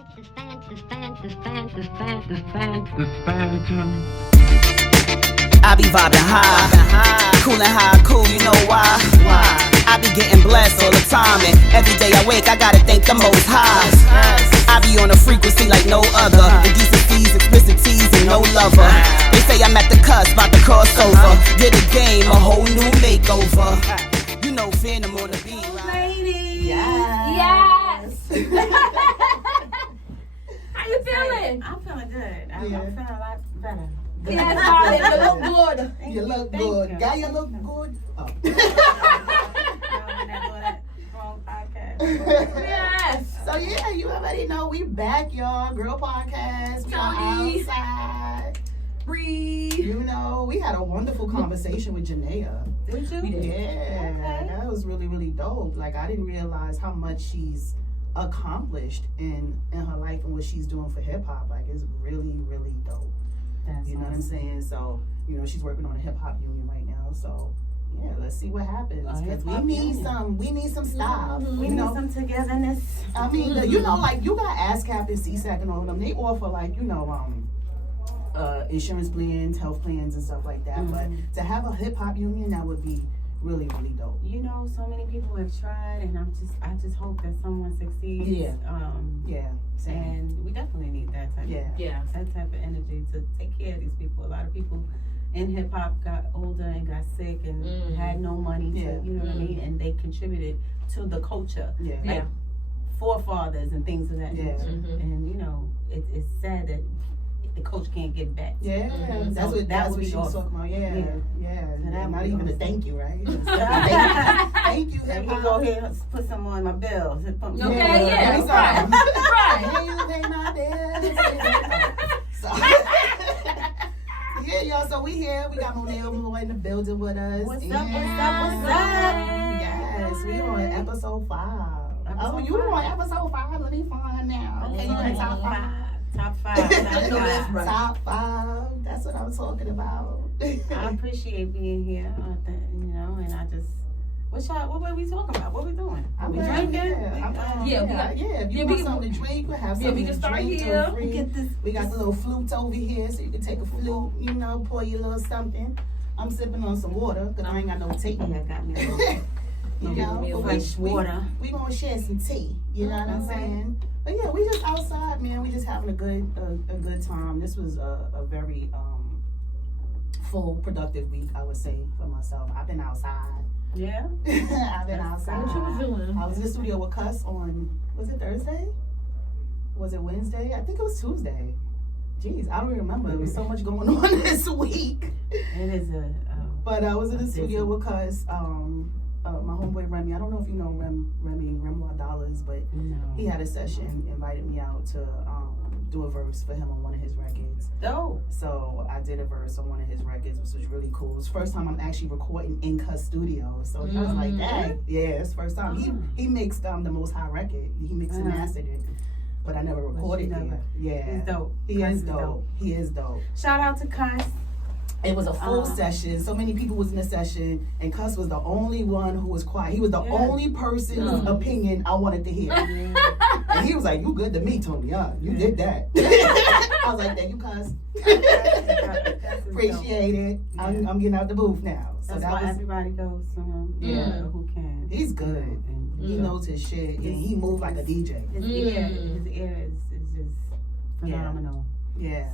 I be vibing high, coolin' high, cool, you know why? I be getting blessed all the time, and every day I wake, I gotta thank the Most High. I be on a frequency like no other, indecencies, explicities, and no lover. They say I'm at the cusp, about to cross over. Get a game, a whole new makeover. You know, Phantom on the beat, right? Ladies, Yes. How you feeling? I'm feeling good. I'm feeling a lot better. Yes, darling, you look good. You look good. Guy, you look good. Oh. Yes. So yeah, you already know we back, y'all. Girl podcast. We are outside. Bree. You know, we had a wonderful conversation with Janaea. Did you? Yeah, Okay. that was really, really dope. Like, I didn't realize how much she's accomplished in her life and what she's doing for hip hop. Like, it's really, really dope. That's You know what I'm saying? So, you know, she's working on a hip hop union right now. So, yeah, let's see what happens. Because we need some stuff. We You need know, some togetherness. I mean, you know, like you got ASCAP and CSAC and all of them. They offer like, you know, insurance plans, health plans, and stuff like that. But to have a hip hop union, that would be really, really dope. You know, so many people have tried, and I just hope that someone succeeds. Yeah. Yeah. Same. And we definitely need that type. Yeah. That type of energy to take care of these people. A lot of people in hip hop got older and got sick and had no money to, you know what I mean, and they contributed to the culture. Yeah. Like forefathers and things of that nature. And you know, it's sad that the coach can't get back. Yeah, that's what she was talking about. Yeah. Not even a thank you, right? Thank you, Let hip me hop. go ahead and put some on my bills. Okay, yeah, right. Hey, you pay my bills. So, yeah, y'all. So we here. We got Monia Amore in the building with us. What's up? Yes, we on episode 5. You on episode 5? Let me find now. Okay, you in top 5. Top 5. Top 5. That's what I'm talking about. I appreciate being here. You know, and I just. What were we talking about? What we doing? I'm We drinking. drinking? If you want something to drink, we'll have something we can to start drink. here. Feel free. Get this. We got the little flute over here, so you can take a flute, you know, pour you a little something. I'm sipping on some water, because I ain't got no tea. Yeah, got me. You know, Fresh water. We gonna share some tea, you know what I'm saying? But yeah, we just outside, man. We just having a good time. This was a very full, productive week, I would say, for myself. I've been outside. Yeah. I've been outside. What you was doing? I was in the studio with Cuss on, was it Thursday? Was it Wednesday? I think it was Tuesday. Jeez, I don't even remember. There was so much going on this week. It is But I was in the studio with Cuss. My homeboy Remy. I don't know if you know Remy Dollars, but he had a session, invited me out to do a verse for him on one of his records. Oh. So I did a verse on one of his records, which was really cool. It was the first time I'm actually recording in Cuss studio. So he was like, "Hey, yeah, it's the first time." He mixed the Most High record. He mixed and mastered it, but I never recorded it. Yeah, He's dope. He is dope. He is dope. Shout out to Cuss. It was a full session. So many people was in the session, and Cuss was the only one who was quiet. He was the only person's opinion I wanted to hear. And he was like, "You good to me, Tony. You did that." I was like, "Thank you, Cuss. Appreciate it. I'm getting out the booth now." So That's why everybody goes to him. Who can. He's good. And he knows his shit, and he moves like a DJ. His ear is just phenomenal. Yeah.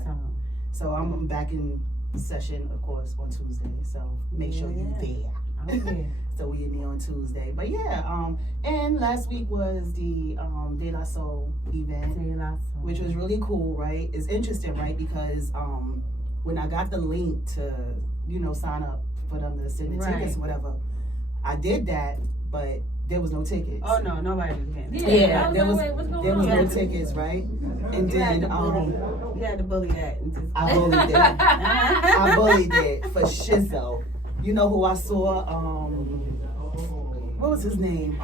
So I'm back in session, of course, on Tuesday. So make sure you're there. Okay. So we in there on Tuesday. But yeah, and last week was the De La Soul event, which was really cool, right? It's interesting, right? Because when I got the link to, you know, sign up for them to send the tickets or whatever, I did that, but there was no tickets. Oh no, nobody was getting it. Yeah, there was no tickets, right? And then you had to bully that. And just I bullied it. I bullied it for shizzo. You know who I saw? What was his name?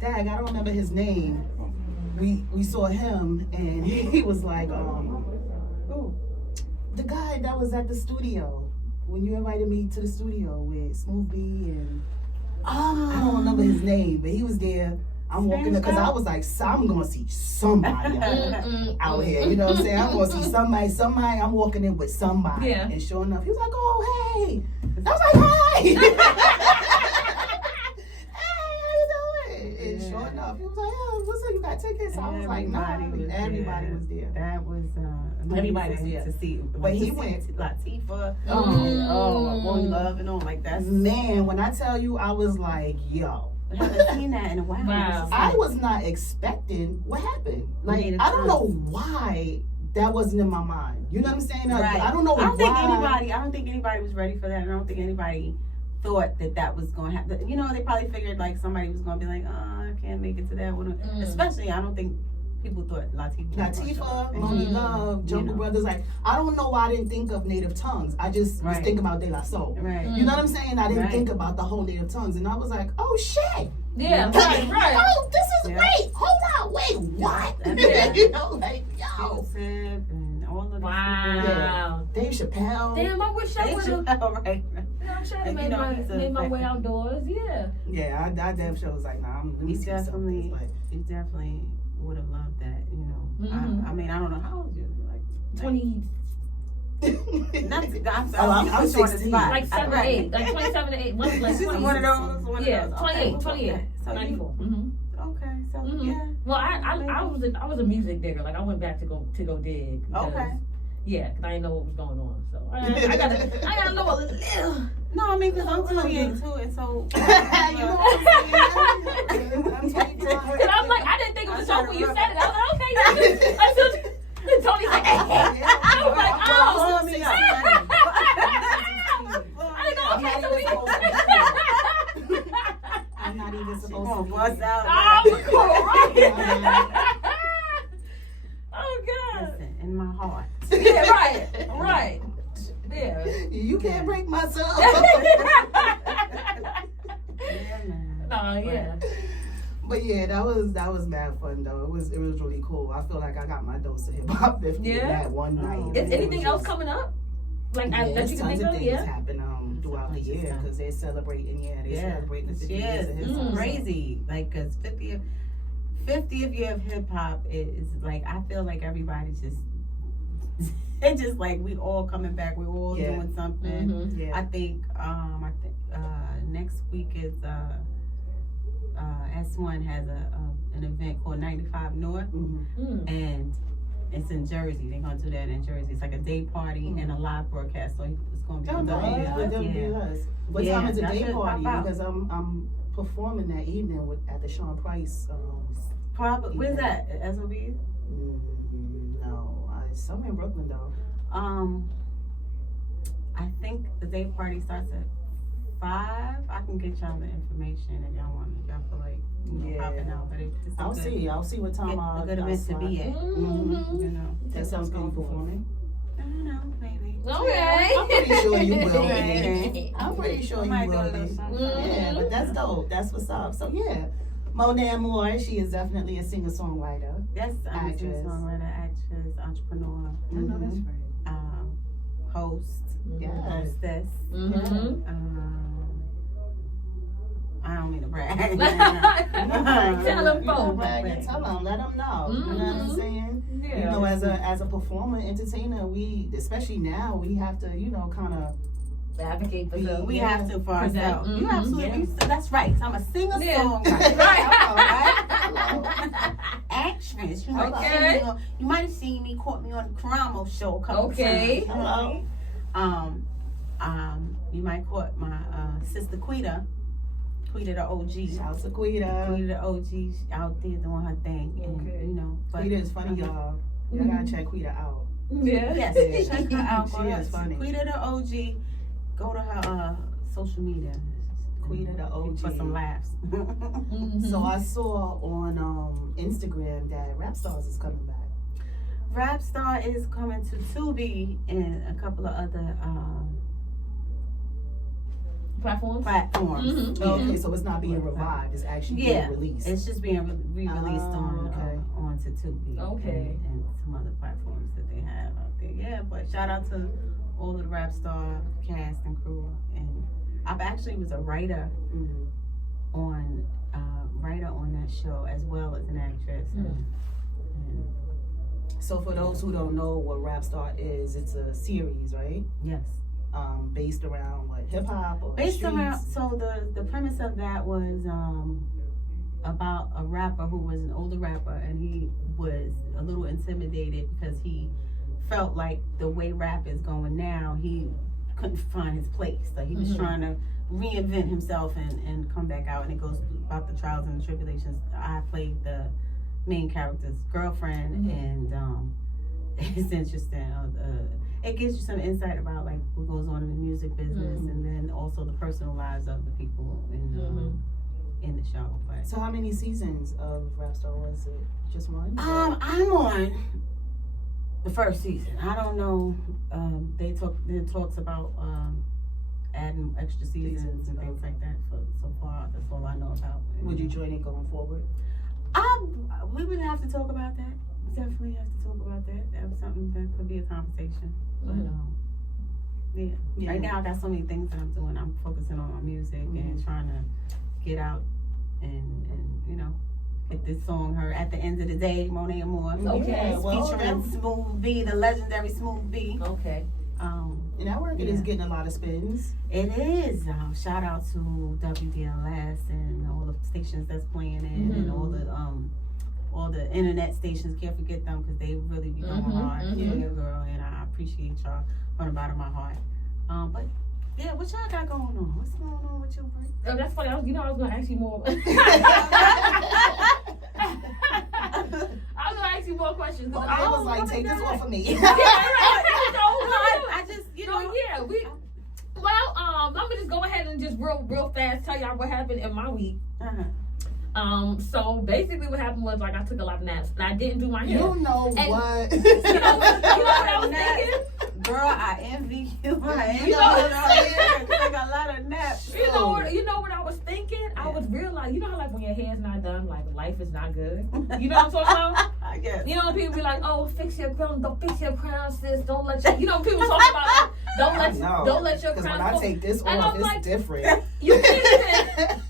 Dag, I don't remember his name. We saw him, and he was like, the guy that was at the studio when you invited me to the studio with Smooth B and I don't remember his name, but he was there I'm walking there because I was like, I'm gonna see somebody out here. You know what I'm saying? I'm gonna see somebody. I'm walking in with somebody. Yeah. And sure enough, he was like, oh hey. I was like, hey. Hey, how you doing? And sure enough, he was like, oh, what's up? You got tickets? I was like, no. Everybody was there. That was Everybody was amazing there. to see. But he went Latifah. Oh, Boy Love and all like that. man, when I tell you, I was like, yo. I haven't seen that in a while. Wow. I was not expecting what happened. Like, Native I don't know tongues. why that wasn't in my mind. You know what I'm saying? Right. I don't know I don't why. think anybody was ready for that. I don't think anybody thought that was going to happen. You know, they probably figured like somebody was going to be like, oh, I can't make it to that one. Especially, I don't think people thought Latifah, Monia Love, Jungle Brothers. Like, I don't know why I didn't think of Native Tongues. I just was thinking about De La Soul. Right. You know what I'm saying? I didn't think about the whole Native Tongues. And I was like, oh shit. Yeah, right. Oh, this is great. Hold on. Wait, what? You know, like, yo. And all of these Wow. Dave Chappelle. Damn, I wish I would have. right. I should have And you know, made my way outdoors. Yeah. Yeah, I damn sure was like, nah, let me He see something. But definitely would have loved that, you know. I mean, I don't know how old you like 20. I'm 16. Like 7 to 8. Like 27 to 8. One of those. Yeah, 28. 28. So 94. Okay, so yeah. Well, I was a music digger. Like I went back to go dig. Because, yeah, because I didn't know what was going on. So I gotta know a little. No, I mean, because I'm 28 too, and so you know what I'm saying? I'm 22. And I was like, I didn't think it was a joke when you said it. I was like, okay. Until Tony's like, I was like, oh. I didn't know. Okay, so I'm not even supposed to bust out. Oh God. Listen, in my heart. Yeah, right. Yeah. You can't break my soul. Yeah, man. Yeah. But yeah, that was mad fun though. It was really cool. I feel like I got my dose of hip hop 50 that one night. Is anything else coming up? Like that you can tons think of of? things happen throughout the year because they're celebrating. Celebrating the 50 years of hip hop. It's crazy. Like, cause 50th year of hip hop is like, I feel like everybody's just. It's just like we all coming back. We're all doing something. Yeah. I think next week is S1 has an event called 95 North, and it's in Jersey. They're gonna do that in Jersey. It's like a day party and a live broadcast. So it's gonna be on WS. What time is the day party? Because I'm performing that evening at the Sean Price. Probably. Where's that? SOB? No. Somewhere in Brooklyn though. I think the day party starts at 5. I can get y'all the information if y'all want. If y'all feel like popping out, but it's I'll see what time a good event to be at. You know, that sounds good. Performing. I don't know, maybe. Okay. I'm pretty sure you will be. I'm pretty sure you Might will do a little be. something. Yeah, but that's dope. That's what's up. So yeah, Monia Amore, she is definitely a singer-songwriter. Yes, I'm a songwriter, actress, entrepreneur. I know that's right. Host, hostess. I don't mean to brag. Tell them folks. Tell them, let them know. You know what I'm saying? Yeah. You know, as a performer, entertainer, we, especially now, we have to, kind of advocate for them. We have to for ourselves. You absolutely. That's right. So I'm a singer Right. songwriter. Actress. You know, Okay. You might have seen me, caught me on the Karamo show a couple Okay. times. Hello. You might caught my sister Quita the OG. Shout out to Quita. Quita the OG out there doing her thing. And, you know, but Quita is funny, y'all. Y'all gotta check Quita out. Yeah. Yes, check her out. She is funny. Quita the OG. Go to her social media. Quita the OG. For some laughs. So I saw on Instagram that Rap Stars is coming back. Rap Star is coming to Tubi and a couple of other platforms. Okay, so it's not being revived; it's actually being released. It's just being re-released onto Tubi. Okay. And some other platforms that they have out there. Yeah, but shout out to all of the Rap Star cast and crew. And I actually was a writer on writer on that show as well as an actress. And so for those who don't know what Rap Star is, it's a series, right? yes. Based around what, hip hop or Based streets? around, so the premise of that was about a rapper who was an older rapper, and he was a little intimidated because he felt like the way rap is going now, he couldn't find his place. Like he was trying to reinvent himself and come back out, and it goes about the trials and the tribulations. I played the main character's girlfriend, and it's interesting. It gives you some insight about like what goes on in the music business, and then also the personal lives of the people in the show. But So how many seasons of Rap Star was it? Just one? I'm on the first season. I don't know. There talks about adding extra seasons and things like that. So far, that's all I know about. Would you join it going forward? We would have to talk about that. We definitely have to talk about that. That was something that could be a conversation. But yeah. Right now I got so many things that I'm doing. I'm focusing on my music and trying to get out and get this song heard. At the end of the day, Monia Amore. Okay. Featuring Smooth B, the legendary Smooth B. Okay. And that record is getting a lot of spins. It is. Shout out to WDLS and all the stations that's playing it, and all the internet stations. Can't forget them because they really be going hard for your girl, and I appreciate y'all from the bottom of my heart. But yeah, what y'all got going on? What's going on with you, Bri? Oh, that's funny. I was gonna ask you more. I was gonna ask you more questions. Okay, I was like, take this one for me. I just, I'm gonna just go ahead and just real fast tell y'all what happened in my week. So basically what happened was like I took a lot of naps and I didn't do my hair. You know and what? You know what I was thinking? Girl, I envy you. I take a lot of naps. You know what I was thinking? I was realizing, you know how like when your hair's not done, like life is not good. You know what I'm talking about? I guess. You know when people be like, oh, fix your crown, sis, don't let your, you know people talk about that. Don't let your crown. Because when I take this off, it's like, different. You can't even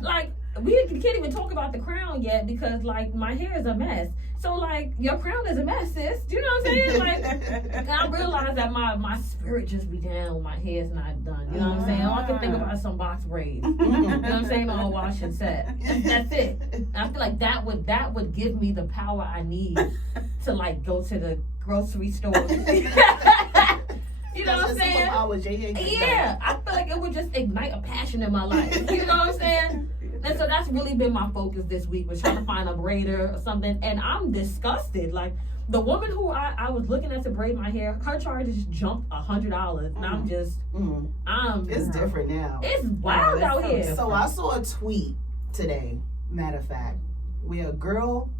like. We can't even talk about the crown yet because, like, my hair is a mess. So, like, your crown is a mess, sis. Do you know what I'm saying? Like, I realized that my spirit just be down when my hair's not done. You know what I'm saying? All I can think about is some box braids. You know what I'm saying? All wash and set. That's it. And I feel like that would give me the power I need to, like, go to the grocery store. You know what I'm saying? Yeah. I feel like it would just ignite a passion in my life. You know what I'm saying? And so that's really been my focus this week, was trying to find a braider or something. And I'm disgusted. Like, the woman who I was looking at to braid my hair, her charges jumped $100. And I'm just, it's different now. It's wild out here. So I saw a tweet today, matter of fact, where a girl,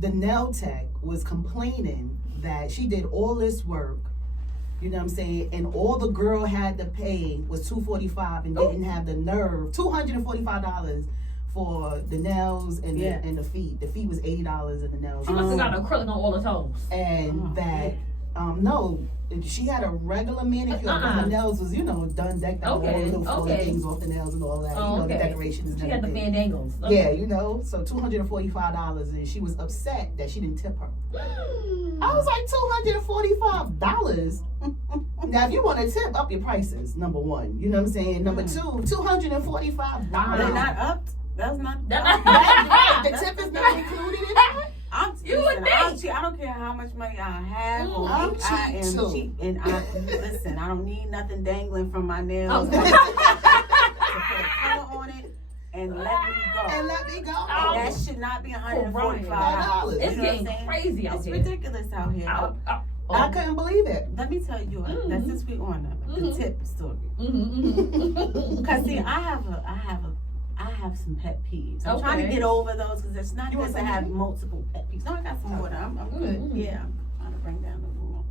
the nail tech, was complaining that she did all this work. You know what I'm saying? And all the girl had to pay was $245 and didn't have the nerve. $245 for the nails and the feet. The feet was $80 and the nails. She must have got acrylic on all the toes. And no, she had a regular manicure. Her nails was, done, decked out, all the little floaty things off the nails and all that. The decorations and everything. She had the fandangles. Yeah, so $245, and she was upset that she didn't tip her. I was like, $245. Now, if you want to tip, up your prices, number one. You know what I'm saying? Number two, $245. They're not up. That's not. The tip is not included in it. I don't care how much money I have. I am cheap, and listen. I don't need nothing dangling from my nails. Put color on it and let me go. That should not be $145. It's getting crazy out here. It's ridiculous out here. I couldn't believe it. Let me tell you, that's since we on the tip story. Because see, I have some pet peeves. I'm trying to get over those because it's not good to have multiple pet peeves. No, I got some more. I'm good. Yeah, I'm trying to bring down the room.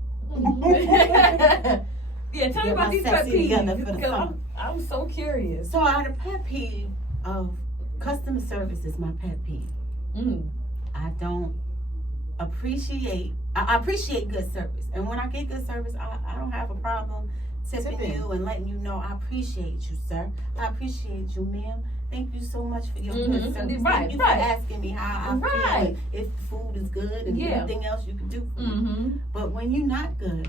Yeah, tell me about these pet peeves because I'm so curious. So I had a pet peeve of customer service is my pet peeve. I don't appreciate. I appreciate good service, and when I get good service, I don't have a problem tipping you and letting you know I appreciate you, sir. I appreciate you, ma'am. thank you so much for your Mhm. good service. Right, Thank you right. for asking me how I feel, Right. and if the food is good, and Yeah. anything else you can do for me. Mm-hmm. But when you're not good,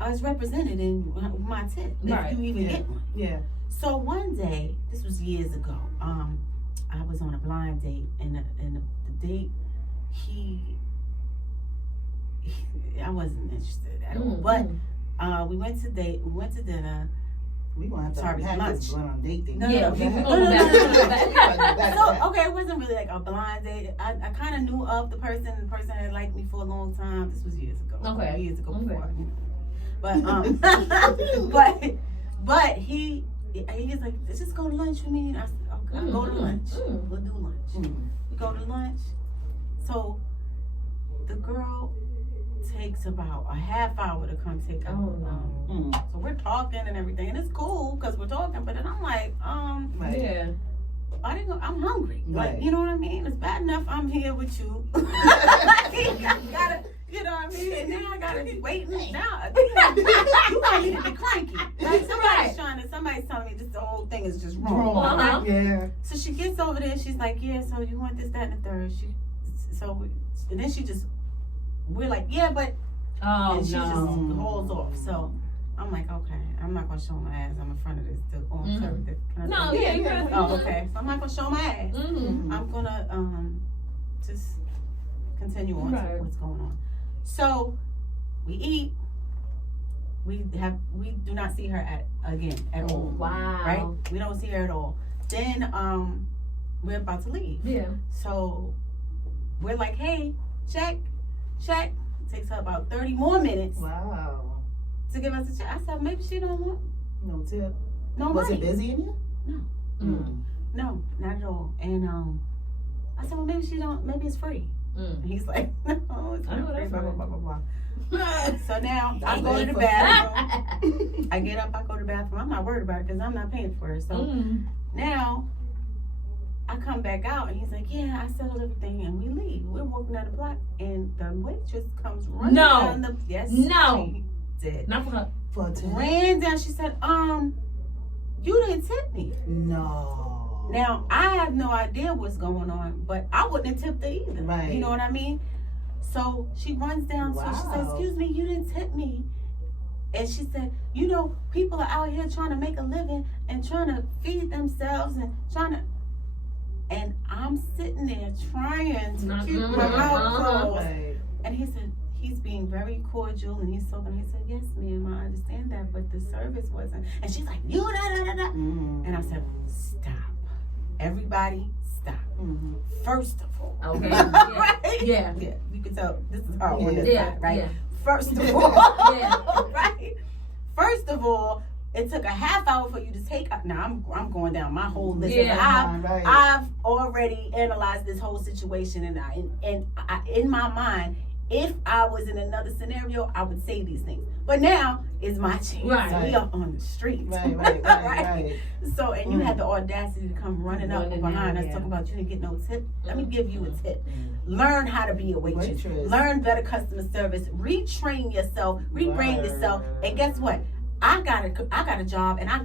it's represented in my tip, Right. if you even Yeah. get one. Yeah. So one day, this was years ago, I was on a blind date, and the date, I wasn't interested at all. But we went to dinner. We gonna have to Sorry, unpack this lunch. blind date thing. No, Yeah, no, we no, can no, go no, back. no, no, Back. So, okay, it wasn't really like a blind date. I kind of knew of the person. The person had liked me for a long time. This was years ago. Okay. Years ago Okay. before. You know. But he was like, let's just go to lunch with me. And I said, okay, I'll go to lunch. We'll do lunch. We go to lunch. So the girl takes about a half hour to come take out. Oh, no. So we're talking and everything, and it's cool because we're talking. But then I'm like, Right. Yeah. I'm hungry. Right. Like, you know what I mean? It's bad enough I'm here with you. I gotta, you know what I mean? And now I gotta wait. Now you got me to be cranky. Like somebody's telling me this the whole thing is just wrong. Uh-huh. Yeah. So she gets over there. She's like, yeah. So you want this, that, and the third. And then we're like, yeah, but. Oh, And she just no. holds off. So I'm like, okay, I'm not gonna show my ass. I'm in front of this. No, yeah, you gotta. Oh, okay. So I'm not gonna show my ass. Mm-hmm. I'm gonna just continue on Right. to what's going on. So we eat. We do not see her again at all. Wow. Right? We don't see her at all. Then we're about to leave. Yeah. So we're like, hey, check. It takes her about 30 more minutes Wow. to give us a check. I said, maybe she don't want No tip. no Was money. it busy in here? No, not at all. And I said, well, maybe it's free. And he's like, no, it's I know not free, that's blah, blah, right. blah, blah, blah. So now I go to the bathroom. I get up, I go to the bathroom. I'm not worried about it because I'm not paying for it. So now I come back out and he's like, yeah, I settled everything, and we leave. We're walking down the block and the waitress comes running down the she did. Not for her. For a tip? Ran down. She said, you didn't tip me. No. Now I have no idea what's going on, but I wouldn't have tipped her either. Right. You know what I mean? So she runs down. So she says, excuse me, you didn't tip me. And she said, you know, people are out here trying to make a living and trying to feed themselves and trying to. And I'm sitting there trying to keep my mouth closed. Right. And he said, he's being very cordial and he's talking. He said, yes, ma'am, I understand that, but the service wasn't. And she's like, you da. And I said, stop. Everybody, stop. First of all. Okay. Right? Yeah. Yeah, you can tell this is how I want to Yeah. right? Yeah. First of all, Yeah. right? First of all, it took a half hour for you to take. Now I'm going down my whole list. Yeah. I've already analyzed this whole situation, and I in my mind, if I was in another scenario, I would say these things. But now is my chance. Right. We are on the street. Right. So, and you had the audacity to come running up behind us yeah. talking about you didn't get no tip. Let me give you a tip. Learn how to be a waitress. Learn better customer service. Retrain yourself. Rebrand yourself. And guess what? I got a job, and I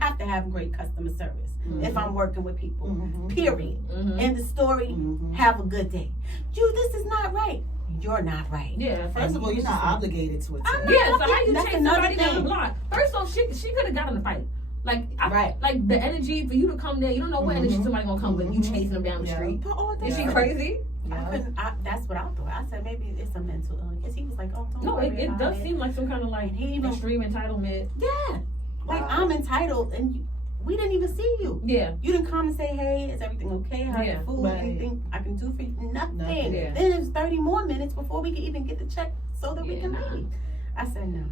have to have great customer service if I'm working with people. Period. End the story. Have a good day. This is not right. You're not right. Yeah. First of all, you're not obligated to it. Yeah, so how you That's chase another somebody down the thing. block? First off, she could have gotten in a fight. Like, Right. like the energy for you to come there, you don't know what energy somebody gonna come with. You chasing them down the street. But all that Is she crazy? that's what I thought. I said maybe it's a mental illness. Because he was like, oh, don't No, worry it about does seem like some kind of like he even extreme entitlement. Yeah. Like I'm entitled, and we didn't even see you. Yeah. You didn't come and say, hey, is everything okay? How's your food? Right. Anything I can do for you? Nothing. Yeah. Then it was 30 more minutes before we could even get the check so that we Yeah, can nah. leave. I said, no.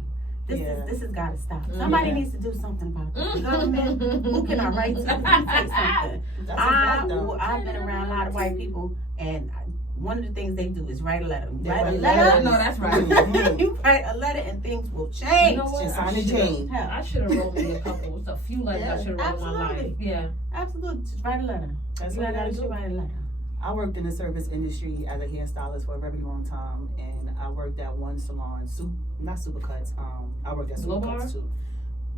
This has got to stop. Mhm. Somebody needs to do something about this. Government, who can I write to? Say something. That's a fact, though. I've been around a lot of white people, and one of the things they do is write a letter. They Write a write letter. I know that's right. You write a letter and things will change. You know what? Just I sign the should've- J. Hell, I should have wrote me a couple. It's a few letters I should have wrote in my life. absolutely. Yeah. Absolutely. Just write a letter. That's You what you gotta gotta do. write a letter. I worked in the service industry as a hairstylist for a very long time, and I worked at one salon, not Supercuts. I worked at Blow Supercuts bar? too.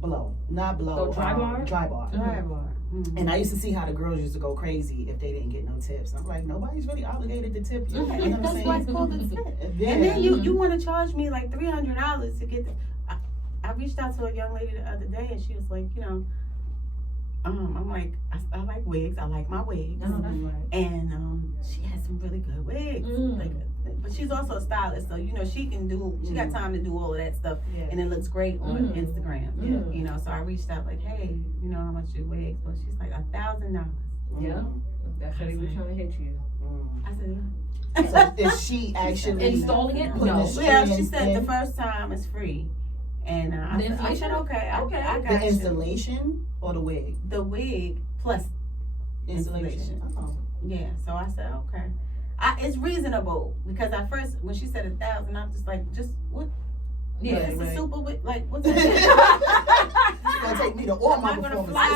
not blow. Oh, dry bar? Dry bar. Dry bar. Mm-hmm. And I used to see how the girls used to go crazy if they didn't get no tips. I'm like, nobody's really obligated to tip you. Yeah, You know what I'm that's saying? why it's called a tip. Yeah. And then you want to charge me like $300 to get the. I reached out to a young lady the other day and she was like, I'm like, I like wigs. I like my wigs. No, that's right. And she has some really good wigs. Like, but she's also a stylist, so she can do. She got time to do all of that stuff, and it looks great on Instagram. Yeah. So I reached out like, hey, how much your wigs? But she's like $1,000. Yeah, that's how he was trying to hit you. I said, So is she actually Installing it? putting No. the yeah. She strings said in? the first time is free, and I said okay, I got The you. installation or the wig? The wig plus Installation. Oh. yeah. So I said okay. It's reasonable because at first when she said 1,000, I'm just like, what? Yeah, It's right. a super wig. Like what's that? She's gonna take me to all my I'm not gonna performances. fly.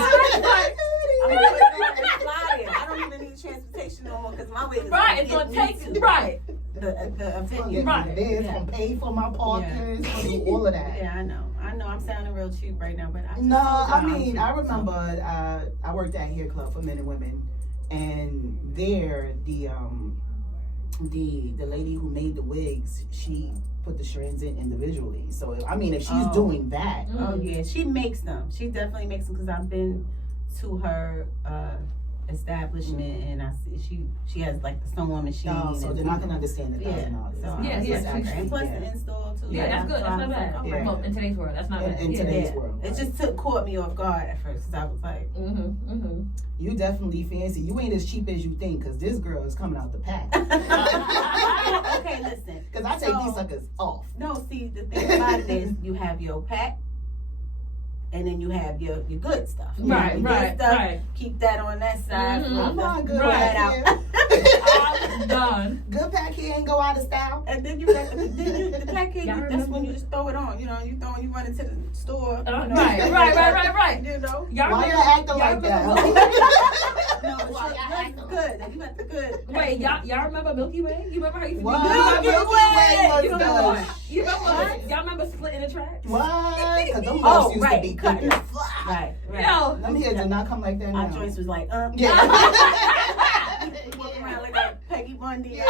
I'm gonna put it on the flyer. I don't even need transportation no more because my wig is Right, it's gonna gonna get take me to right. the venue. Right. It's gonna pay for my parkers, do all of that. Yeah, I know. I'm sounding real cheap right now, but I just No, told I y'all I'm mean, cheap. I remember I worked at Hair Club for men and women, and there the lady who made the wigs, she put the strands in individually. So I mean, if she's doing that, Oh yeah, she makes them. She definitely makes them because I've been to her establishment and I see she has like the sewing machine. so then I can understand the $1,000. So Yeah, yeah. yeah. And plus the install too. Yeah, that's good. So That's I not was bad. like, Yeah. Well, in today's world, that's not bad. In today's world, It right. just caught me off guard at first because I was like, You definitely fancy. You ain't as cheap as you think, cause this girl is coming out the pack. okay, listen. Cause I take these suckers off. No, see the thing about it is you have your pack. And then you have your good stuff. Right, Your right, good stuff, right. Keep that on that side. Mhm. I'm not good Right. pack here. I'm done. Good pack here ain't go out of style. And then you got the pack here. Y'all That's remember? when you just throw it on. You run into the store. Right. You know. Y'all Why you remember- acting y'all like remember- that? No, it's Why yours y'all acting is like good. You got the good. Wait, y'all remember Milky Way? You remember how you used to What? be Milky Way was You remember the what? You remember y'all remember splitting the tracks? What? Cause them Oh, girls used right. to be Cutting cooking. it. Right. Yo, Them here did not come like that Our now. joints was like, Yeah. walking around like Peggy Bundy. Yeah.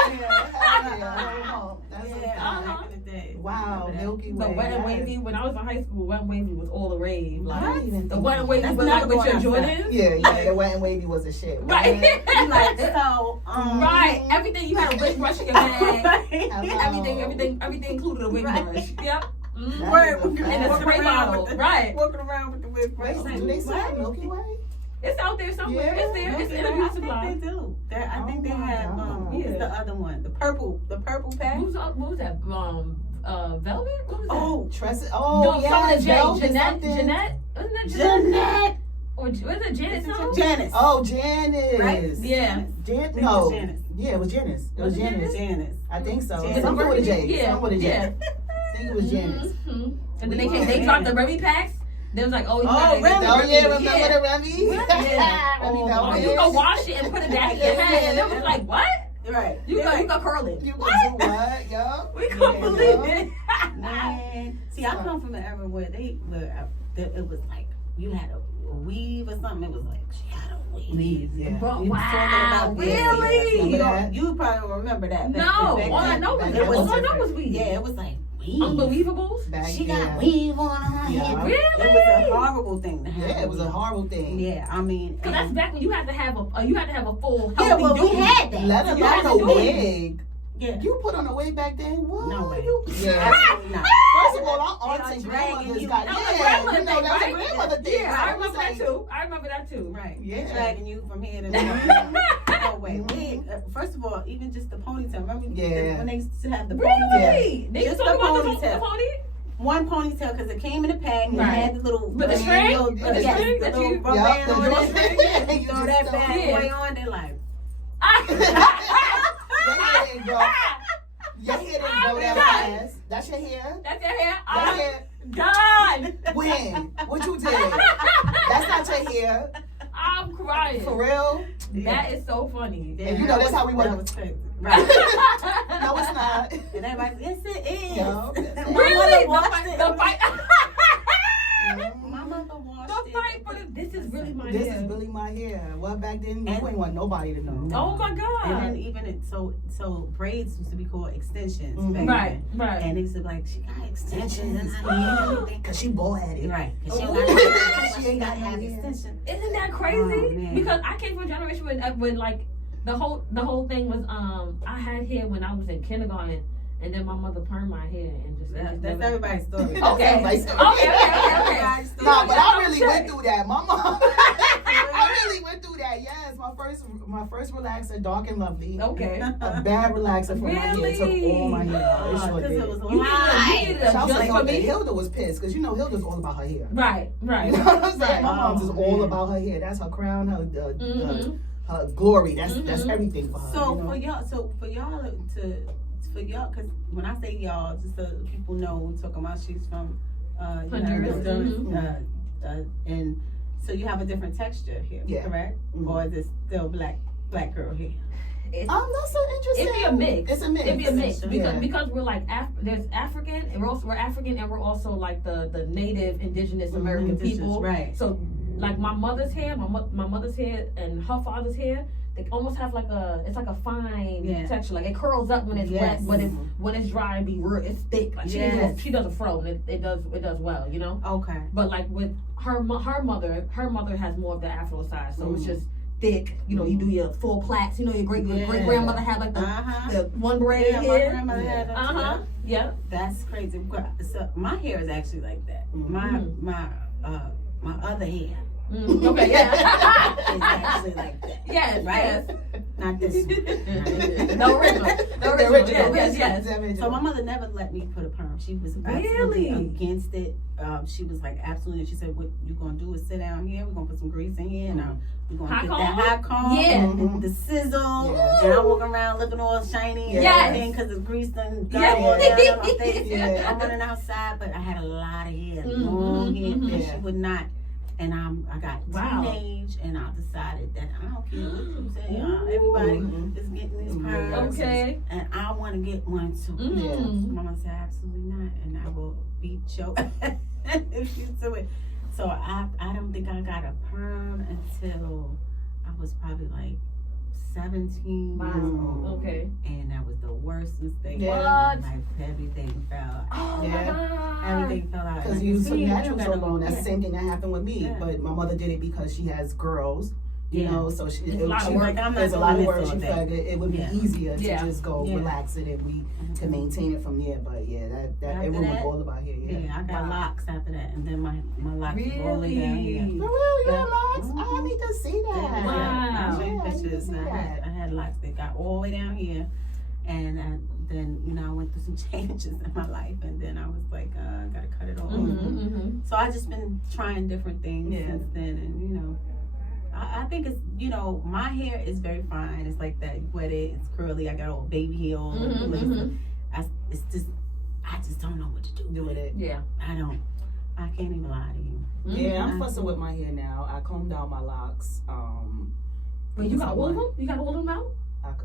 That's Yeah, Uh-huh. back in the day. Wow, Milky Way. the wet and wavy. When I was in high school, wet and wavy was all the rave. I Like didn't even the think wet and wavy That's was not like with your going outside. Jordans. Yeah, the wet and wavy was a shit. Right. You like, so, Right. Everything you had a wig brush in your bag. Hello. Everything included a wig Right. brush. Yep. Mhm. That is a And a fact. spray bottle. Right. Walking around with the wig brush. Wait, do they sell Milky Way? It's out there somewhere. Yeah. It's there. It's in a I beauty think supply. they do. I think they Oh my have, God. what was the other one? The purple pack? What was that? Velvet? What was that? Oh, Tresses. No, Oh, yeah. something Velvet Jeanette. something. Jeanette? Wasn't that Jeanette? Jeanette. Or was it Janet? No? Janice. Oh, Janice. Right? Yeah. It No. was Janice. Yeah, it was Janice. It was Was it Janice. Janice. I think so. Janice. Something with a J. Yeah. Something with a J. Yeah. I think it was Janice. Mhm. And then they dropped the Remy packs. They was like, oh, you Oh, gotta Remy. Oh, yeah, remember yeah. the Remy? Yeah. Remy Oh, Oh, Velvet. you go wash it and put it back in your head. And it was like, what? Right. You go curl it. You What? can do what, yo? We couldn't Yeah, believe yeah. it. Man. See, I come from an era where it was like you had a weave or something. It was like she had a weave. Yeah. Bro, You was wow, talking about really? You probably don't remember that. No, all I know was It was all I know was weave. Yeah, it was like weave. Unbelievables. Back She then. got weave on her Yeah. head. Really? It was a horrible thing to have. Yeah, it was a horrible thing. Yeah, I mean, Cause that's back when you had to have a full yeah, healthy well, we duty. had that. Let You had alone to a do it. wig. Yeah. You put on a wig back then? What? No way. You, yeah. Absolutely not. First of all, our aunts They and are dragging grandmothers you. got, That was a yeah, grandmother you know, thing, that was a right? grandmother thing. Yeah, So I it was remember like- that too. I remember that too. Right. Yeah. They're dragging you from here to there. Oh, wait. Mhm. First of all, even just the ponytail. Remember Yeah. when they used to have the ponytail? Really? They Just talk the about the ponytail. pony? One ponytail because it came in a pack and Right. it had the little With the string? little- With the yes, string the that little you- rubber Yup, band the on little it. string. You You throw just that throw bad it. boy on, they're like, Your hair didn't grow. Your hair didn't grow that done. fast. That's your hair? That's your hair? That's I'm hair. done. When? What you did? That's not your hair. I'm crying. For real? That is so funny. And you know that's how we that work. was crazy. Right. No, it's not. And everybody's, yes, it is. No, that's it. My Really? mother The watched fight. it. The fight. My want nobody to know. Oh my And God. then even so braids used to be called extensions. Mhm. Back then. Right. And they used to be like, she got extensions in her hair. Cause she bald headed. Right. 'Cause she, Ooh. she ain't got to have extensions. Isn't that crazy? Oh, man. Because I came from a generation when like the whole thing was I had hair when I was in kindergarten, and then my mother permed my hair and just That's never- everybody's story. Okay. Everybody's story. Okay. Everybody's story. No, but I really Shit. went through that. My mom, I really went through that. Yes, my first relaxer, dark and lovely. Okay. A bad relaxer for my hair. It took all my hair out. It Oh, sure 'cause did. it was You light. needed Shout out to just for Hilda. me. Hilda was pissed because you know Hilda's all about her hair. Right. You know what I'm saying? My mom's is Oh, all man. about her hair. That's her crown, her Mhm. her glory. That's Mhm. everything for her. So you know? for y'all, because when I say y'all, just so people know, we're talking about she's from Honduras. and so you have a different texture here, Yeah. correct? Mhm. Or is it still black girl hair? It's, That's so interesting. it'd be a mix. It's a mix. It'd be a mix Yeah. because we're like there's African and we're African and we're also like the native indigenous American people. Right. So like my mother's hair, my mother's hair and her father's hair, they almost have like it's like a fine Yeah. texture. Like it curls up when it's Yes. wet, when it's dry and be real. It's thick. Like Yes. she does a fro and it does well, you know. Okay. But like with her mother has more of the Afro side, so it's just thick. You know, you do your full plaits. You know, your great grandmother had like the one braid Yeah, my hair. grandmother had that too. Yeah. That's crazy. So my hair is actually like that. Mhm. My other hair Okay. Yeah. is actually like that. Yes. Right? Yes. Not this one. The original. The original. Yes. So my mother never let me put a perm. She was absolutely Really? against it. She was like absolutely. She said, "What you gonna do is sit down here. We're gonna put some grease in here, and we're gonna Hot get comb? that hot comb, Yeah. and the sizzle, Yeah. and I walk around looking all shiny and Yes. everything because it's grease and got Yeah. all down on my face. Yeah. I'm running outside, but I had a lot of hair, Mhm, long hair, mhm. and Yeah. she would not. And I got Wow. teenage, and I decided that I don't care what you say. Ooh. Everybody Mhm. is getting these Mhm. perms, Okay. and I want to get one too. Mm. Mama said absolutely not, and I will beat you if you do it. So I don't think I got a perm until I was probably like 17 years Wow. old. Okay. And that was the worst mistake Yeah. of my life. Everything fell out. Oh Yeah. my God. Everything fell out. Because And you I took see, natural I so gotta- long. That's the yeah. same thing that happened with me. Yeah. But my mother did it because she has girls. You Yeah. know, so she, It's a lot of she work. I'm not there's a doing lot of this work. all She day. figured it would be Yeah. easier to Yeah. just go Yeah. relax it and we can maintain it from there. But yeah, that After everyone was that, all about here. Yeah. Yeah, I got Wow. locks after that, and then my locks was rolling down here. Really? For real, you Yeah. have locks? I need to see that. Yeah, Wow. I'll show you Yeah, I need to pictures. see I that. had locks that got all the way down here, and then I went through some changes in my life, and then I was like, I gotta cut it all. Mm-hmm, mm-hmm. So I just been trying different things Yeah. since then, and I think it's my hair is very fine. It's like that wet it's curly. I got all baby hair all over the place. Mhm, It's just I just don't know what to do with it. Yeah. I can't even lie to you. Yeah, I'm Mhm. fussing with my hair now. I combed out my locks. But you got all of them? You got all of them out?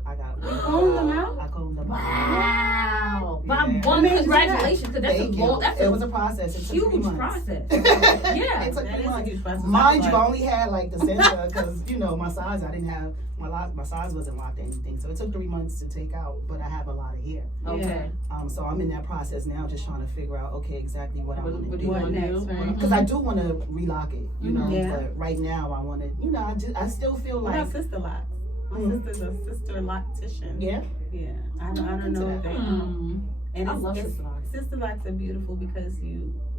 I got You combed them out? I combed them out. Wow. Yeah. One, What made you do that? congratulations, because that's Thank a you. long, that's It a was a process. It took 3 huge months. process. Yeah. It took That 3 is a months. huge process. Mind you, Like- I only had like the center because my size. I didn't have my size wasn't locked or anything. So it took 3 months to take out. But I have a lot of hair. Okay. So I'm in that process now, just trying to figure out okay what I What want to do do. you want to next, do? right? Because I do want to relock it, you know. Yeah. But right now I want to, I still feel What like about sister locks? My Mhm. sister's a sister loctician. yeah. Yeah. I don't know if they Mm. and I love it's sister locks. sister locks are beautiful because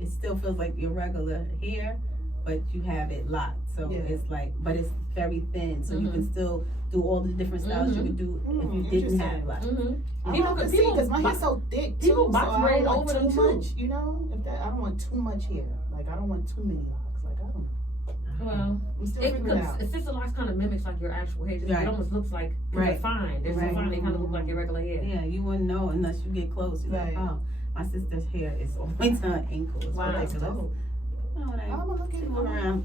it still feels like your regular hair, but you have it locked. So Yeah. it's like, but it's very thin, so you Mhm. can still do all the different styles you could do if you didn't Interesting. have locks. Mm-hmm. I People have to could- see people because my bo- hair's so thick too. people So box I braid don't want over them too too. much, you know. I don't want too much hair. Like I don't want too many locks. Like I don't. Well, I'm still figuring it out. sister locks kind of mimics like your actual hair. Just Right. It almost looks like Right. they're fine. They're so Right. fine. They kind of look like your regular hair. Yeah, you wouldn't know unless you get close. You're Right. like, oh, my sister's hair is always on her ankles. Wow. That's ridiculous. dope. Oh, they I'm gonna look at move around.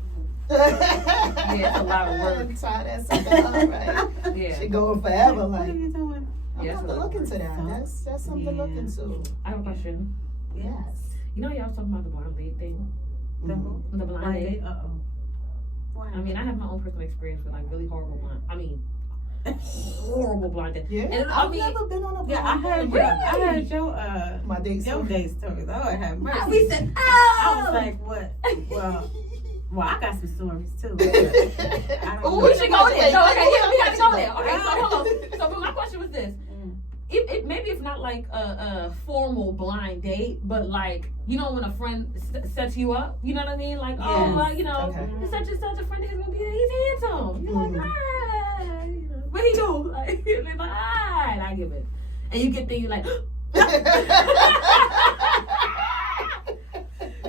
Yeah, it's a lot of work. Tie that sucker up, right? Yeah. She going forever. What are Like you doing? I'm Yeah, gonna have it's a to lot look of into that. That's something to look Yeah. into. I have a question. Yes. You know, y'all was talking about the blind date thing. Mhm. The blind date. Uh-oh. What I mean, I have my own personal experience with like really horrible blind. I mean, horrible blind date. Yeah, And I've never been on a blind I heard date. your My date your story. day stories. Oh, I have mercy. We said, I was like, what? Well, I got some stories too. I don't know. we should go there. No, okay, yeah, we got to go there. Oh. Okay, so hold on. So, but my question was this. It maybe it's not like a formal blind date, but like, you know, when a friend sets you up, you know what I mean? Like, oh, like, you know, such and such a friend is gonna be there. He's handsome. You're like, ah, what he do? Like, they're like, ah, and I give it. And you get there, you're like,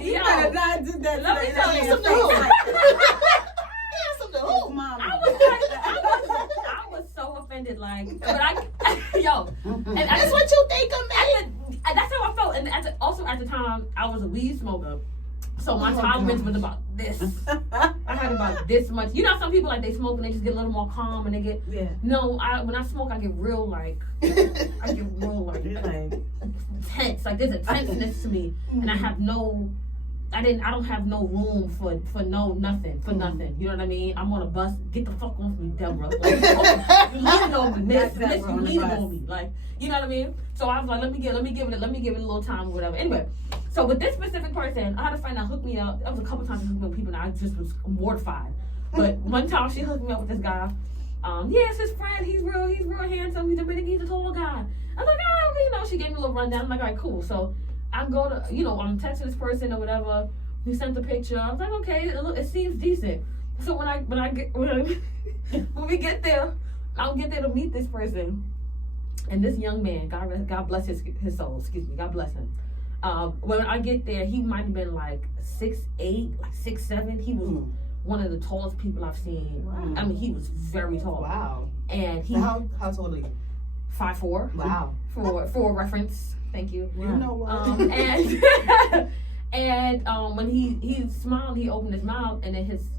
You better not do that. Let me tell you something. I was so offended, like, but and that's what you think of me. That's how I felt, and also at the time I was a weed smoker, so my tolerance was about this. I had about this much. You know, some people like they smoke and they just get a little more calm and they get. Yeah. No, when I smoke, I get real like tense. Like there's a tenseness to me, and I don't have no room for nothing. You know what I mean? I'm on a bus. Get the fuck off me, Deborah. Like, you leaning on me, miss. You leaning on me. Like, you know what I mean? So I was like, let me give it a little time or whatever. Anyway, so with this specific person, I had a friend that hooked me up. That was a couple times she hooked me up with people, and I just was mortified. But one time she hooked me up with this guy. Yeah, it's his friend. He's real handsome. He's a tall guy. I was like, oh, you know, she gave me a little rundown. I'm like, all right, cool. So I go to, you know, I'm texting this person or whatever. He sent the picture. I was like, okay, it seems decent. So when we get there, I'll get there to meet this person, and this young man, God bless his soul. Excuse me, God bless him. When I get there, he might have been like 6'8", like 6'7". He was one of the tallest people I've seen. Wow. I mean, he was very tall. Wow. And he how tall are you? 5'4". Wow. For reference. Thank you. You know what? And when he smiled, he opened his mouth, and then his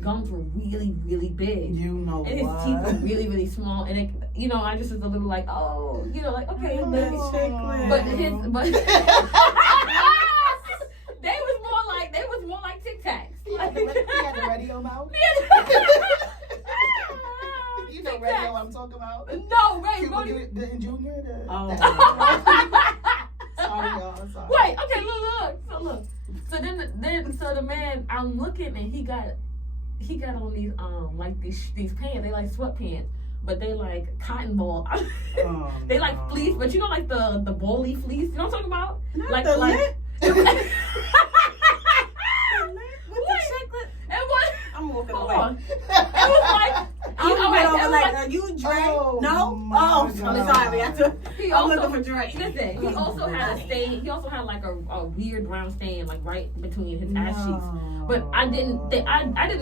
gums were really, really big. You know and his teeth were really, really small. And it, you know, I just was a little like, oh, you know, like, okay, but they was more like Tic Tacs. He had the radio mouth. You know radio what I'm talking about? No, Ray. The Junior. Sorry, y'all. I'm sorry. Wait, okay, look. So so the man, I'm looking, and he got on these like these pants. They like sweatpants, but they like cotton ball. They like fleece, but you know, like the bally fleece. You know what I'm talking about? Not like the like. lip. I'm walking away. It was like. Are you Dre? No? I'm sorry. I'm looking for Dre. Listen, he also had a stain. He also had like a weird brown stain, like right between his ass cheeks. But I didn't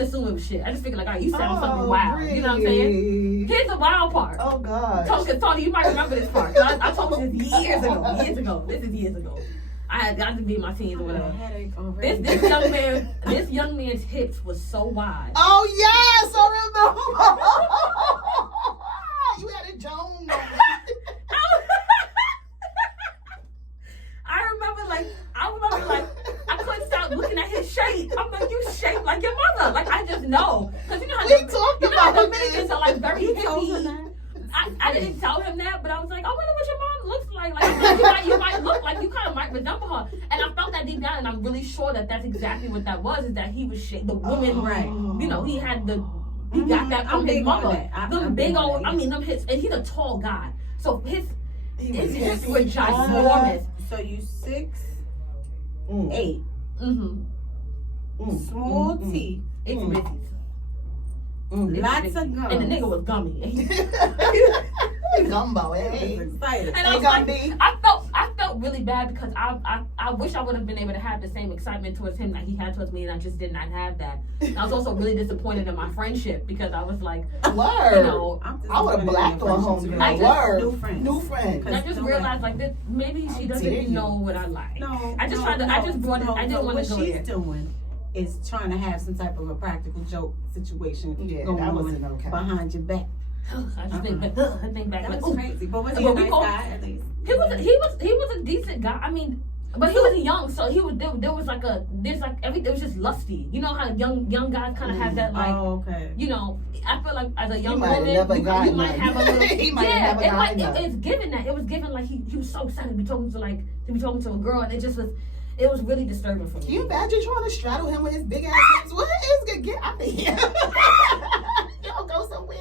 assume it was shit. I just figured like, all right, you sound something wild. Really? You know what I'm saying? Here's the wild part. Oh God. Tony, you might remember this part. I told you this years ago. This is years ago. I had got to be in my teens or whatever. This young man's hips was so wide. Oh yes, I remember. You had a Joan. I remember like I couldn't stop looking at his shape. I'm like, you shaped like your mother. Like I just know, because you know how the Dominicans are like very hippie. I didn't tell him that, but I was like, I wonder what your mom looks like. Like you might look like you kind of might resemble her. And I felt that deep down, and I'm really sure that that's exactly what that was. Is that he was the woman, right? You know, he got that from his mother. Them big old, them hips, and he's a tall guy, so his hips were ginormous. So you 6'8". Small teeth. It's bitches. Lots of gum. And the nigga was gummy. Gumbo, excited. And I was like, I felt really bad because I wish I would have been able to have the same excitement towards him that he had towards me, and I just did not have that. And I was also really disappointed in my friendship because I was like, word. You know, I would have blacked on home. New friend. And I just realized like that maybe she doesn't know what I like. No, I just didn't want to go there. What she's doing is trying to have some type of a practical joke situation going on behind your back. I just think back. That like, was crazy. But was he a nice guy at least? He was a decent guy. I mean, But he was young, so he was there was like everything. It was just lusty. You know how young guys kind of have that like. Oh, okay. You know, I feel like as a young might woman, have never you gotten might have a little. he might have never gotten that. It's given that. It was given like he was so excited to be talking to a girl, and it was really disturbing for me. Can you imagine trying to straddle him with his big ass hips? What is gonna get out of here? Y'all go somewhere.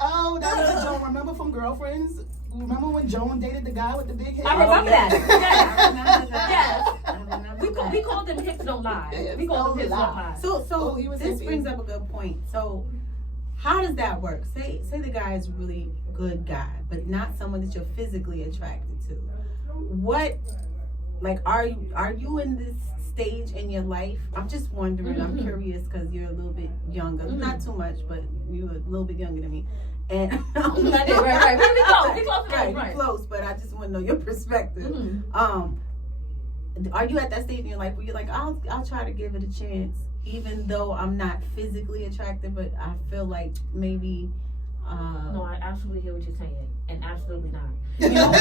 Oh, that was Joan. Remember from Girlfriends? Remember when Joan dated the guy with the big hips? I remember that. Yes. I remember that. Yes. I remember We called them hips don't lie. We called them hips don't lie. So he was this hippie. brings up a good point. So how does that work? Say the guy is a really good guy, but not someone that you're physically attracted to. What, like, are you in this stage in your life? I'm just wondering. Mm-hmm. I'm curious because you're a little bit younger, not too much, but you're a little bit younger than me. And right. We close, right. Close, but I just want to know your perspective. Mm-hmm. Are you at that stage in your life where you're like, I'll try to give it a chance, even though I'm not physically attractive, but I feel like maybe. No, I absolutely hear what you're saying, and absolutely not. You know?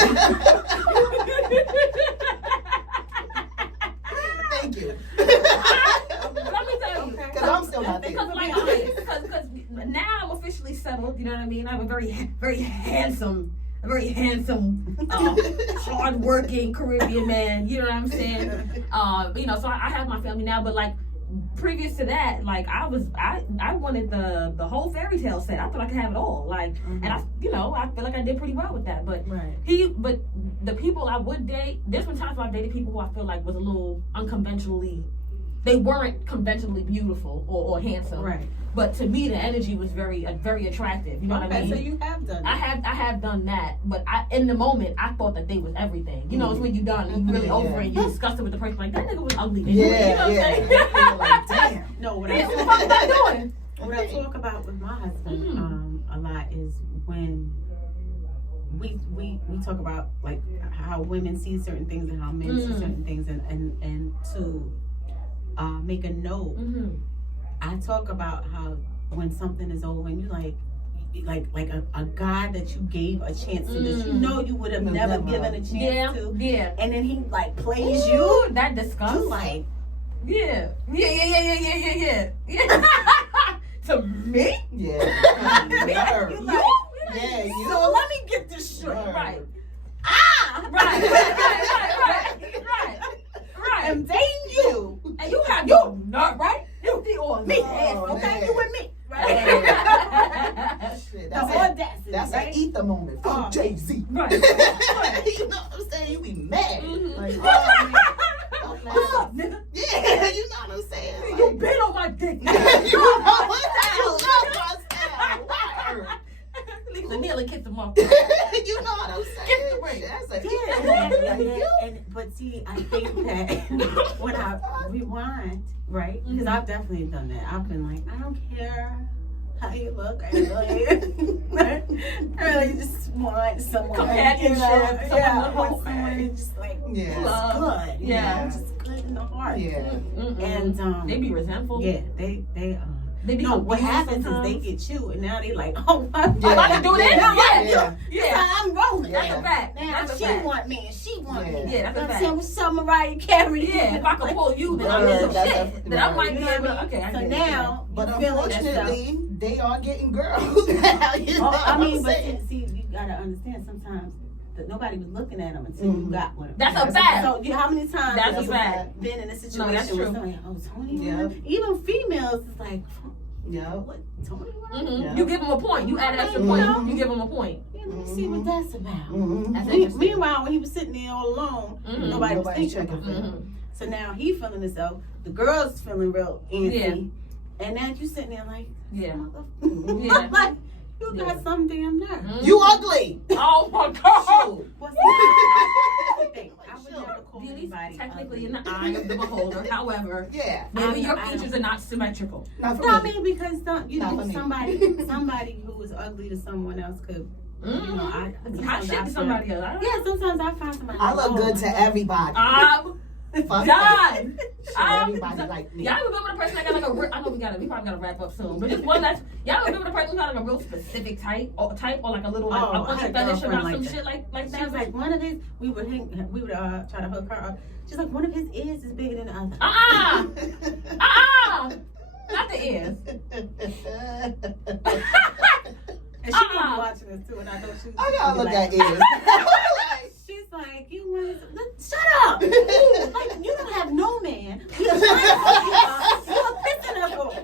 Thank you. Let me tell you, Because I'm still not there. because now I'm officially settled. You know what I mean? I'm a very handsome, hard-working Caribbean man. You know what I'm saying? You know, so I have my family now, but like. Previous to that, like I wanted the whole fairy tale set. I thought I could have it all. Like, and I feel like I did pretty well with that. But but the people I would date, there's been times where I've dated people who I feel like was a little unconventionally. They weren't conventionally beautiful or handsome. Right. But to me, the energy was very attractive. You know what I mean? So you have done that. I have done that, but in the moment, I thought that they was everything. You know, it's when you done, and you really over, and you discussed it with the person, like, that nigga was ugly. You know what I'm saying? Like, damn. No, what What the fuck am I doing? What I talk about with my husband a lot is when we talk about like how women see certain things and how men see certain things, and to make a note. I talk about how when something is over and you like a guy that you gave a chance to, that you know you would have never given a chance to, and then he like plays you. That disgust. You like, yeah. To me? Yeah. you like, Yeah, you. so let me get this straight. Right. Right. I'm dating you. And you have your nut, right? You the all Me, Oh, okay, man. you with me, right? Shit, The audacity, that's right? an ether moment. Fuck Jay-Z. Right. You know what I'm saying? You be mad. Like, oh, man. What's up, nigga? Yeah, you know what I'm saying? Like, You been on my dick. you know what I'm saying? Lisa nearly kicked him off. You know what I'm saying? Get the ring. That's a But see, I think that when I rewind, right? Because I've definitely done that. I've been like, I don't care how you look. I really just want someone. Companionship. I want Someone someone just like Yeah. good. Yeah. Just good in the heart. Yeah. And they be resentful. yeah, they be no, what confused happens sometimes. is they get you, and now they like, oh, I'm Yeah. About to do this? Yeah. Yeah. I'm rolling. Yeah. That's a fact. Now That's a she fact. want me, and she want me. Yeah, that's a I'm fact. saying, what's up, Mariah Carey? Yeah, if I could pull you, then I'm Right, in some that's shit. a- Then I might be You know able what I to, mean? okay. I So get it. now, But you feeling that stuff. unfortunately, they are getting girls now. You know Oh, I what mean, I'm but saying? see, you gotta understand sometimes that nobody was looking at them until you got one. That's a fact. So how many times That's have a you fact. been in a situation No, that's where true. somebody, oh, Tony, Yeah. even females is like, Yeah. what, Tony? Yeah. You give them a point. You add an extra point. You give them a point. Yeah, let me see what that's about. That's interesting. Meanwhile, when he was sitting there all alone, nobody was Nobody's thinking checking about for it. him. So now he feeling himself. The girl's feeling real antsy. And now you sitting there like, Yeah. motherfucker. Yeah. Like, you got some damn nerve. You ugly. Oh my God. What's the thing? I would never call Beauty's anybody technically ugly. in the eye of the beholder. However, Yeah. maybe your I features don't- are not symmetrical. Not for No, I me. mean because you Not know for me. somebody who was ugly to someone else could. You know, Hot sometimes shit I to feel- somebody else. Yeah, sometimes I find somebody. I look good to everybody. Fuck Done. everybody like me. Y'all remember the person that got like a real, I know we probably gotta wrap up soon, but just one last, y'all remember the person who got like a real specific type or like a little like a bunch of fetish about some shit like that? She was like, one of his, we would try to hook her up. She's like, one of his ears is bigger than the other. Not the ears. And she was watching this too, and I know she was. I gotta look at ears. She's like, you want to shut up. Like, you don't have no man. You're pissing her off.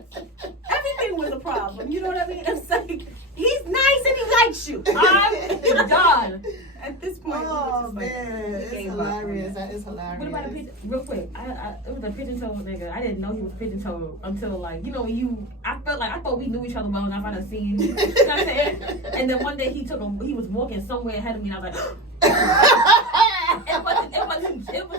Everything was a problem. You know what I mean? It's like, he's nice and he likes you. I'm done. At this point, oh man, it's hilarious. That is hilarious. What about a pigeon? Real quick, it was a pigeon-toed nigga. I didn't know he was pigeon-toed until like, you know, when I thought we knew each other well enough. I done seen, you know what I'm saying? And then one day he was walking somewhere ahead of me, and I was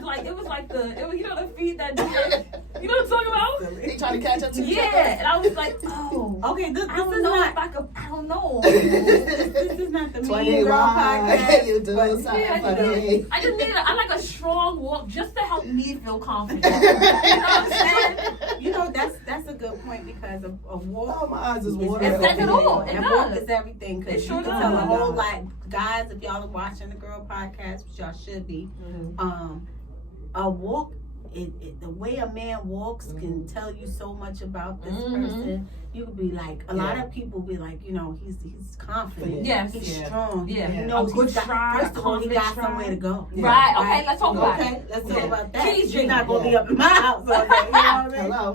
like, it was like you know the feet that do that, you know what I'm talking about? He trying to catch up to you. Yeah, and I was like, oh, okay, this I don't know if I could. I don't know. This is not the Mean Girl podcast. You do something funny. I just I like a strong walk just to help me feel confident. You know what I'm saying? You know, that's a good point because a walk. Oh, my eyes is watering. It says it all. It And does. walk is everything because It sure you can does. tell a whole lot. Guys, if y'all are watching the Girl podcast, which y'all should be, a walk, the way a man walks can tell you so much about this person. You could be like, a lot of people be like, you know, he's confident. Yes. He's strong. Yeah. He knows A good he's got, stride, first of all, he got somewhere to go. Yeah. Right. Okay. Let's talk about Okay, it. let's talk about that. Keys You're not gonna dream. be up in my house all day. You know what I mean? Hello.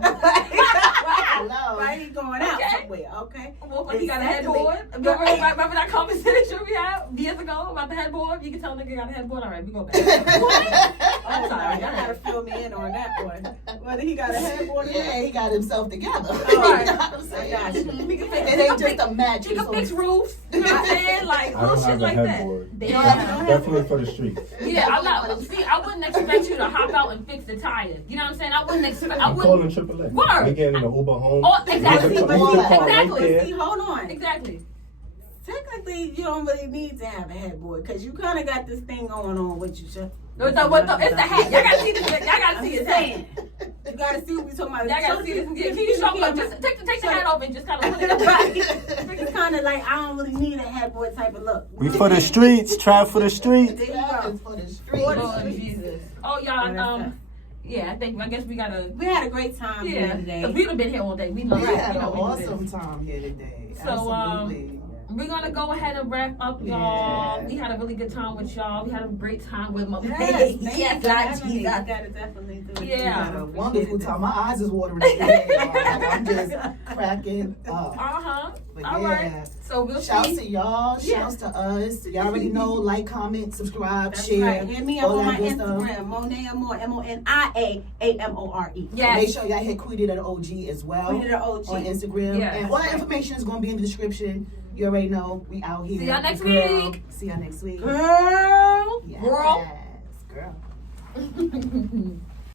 Hello. Right, he going out Okay. somewhere. Okay. Well, he got a headboard. Remember that conversation we had years ago about the headboard? You can tell a nigga got a headboard. All right, we go back. What? I'm sorry. Y'all gotta fill me in on that one. Whether he got a headboard or Yeah, he got himself together. Right. You know what I'm saying? I got you. We can fix It ain't just a match. You can fix roofs. You know what I'm saying? Like I little don't shit have a like headboard. that. Damn. Definitely for the streets. Yeah, I'm not. See, I wouldn't expect you to hop out and fix the tires. You know what I'm saying? I wouldn't expect. I I'm calling wouldn't. AAA. Word. We getting an Uber home. Oh, exactly. Leave the car Exactly. right See, there. hold on. Exactly. Technically, you don't really need to have a headboard because you kind of got this thing going on with you. It's the hat. Y'all gotta see this. Y'all gotta see his hat. You gotta see what we talking about. Y'all gotta see this. Can you show me? Just take the hat off and just kind of put it Right. right. It's kind of like I don't really need a headboard type of look. We for the streets. Try for the streets. There you That go. is for the street. Oh Jesus. Oh y'all. Yeah, I guess we gotta. We had a great time here Yeah. today. Cause we've been here all day. We love We it. had You an know, we do awesome this. time here today. So, Absolutely. We're gonna go ahead and wrap up, y'all. Yeah. We had a really good time with y'all. We had a great time with my Yes, yes, definitely. Jesus. Gotta definitely do it. Yeah. We had a wonderful Appreciate it. time. My eyes is watering today. I'm just cracking up. But All yeah. right. So we'll Shouts see. to y'all. Yeah. Shouts to us. Y'all already know. Like, comment, subscribe, That's share. right. Hit me up all on that my good stuff. Instagram, Monia Amore, MONIAAMORE. Yes. Make sure y'all hit Queenie the OG as well We did an OG. on Instagram. Yeah, and that's all that right. information is going to be in the description. You already know. We out here. See y'all next Girl. week. See y'all next week. Girl. Yes. Girl. Girl.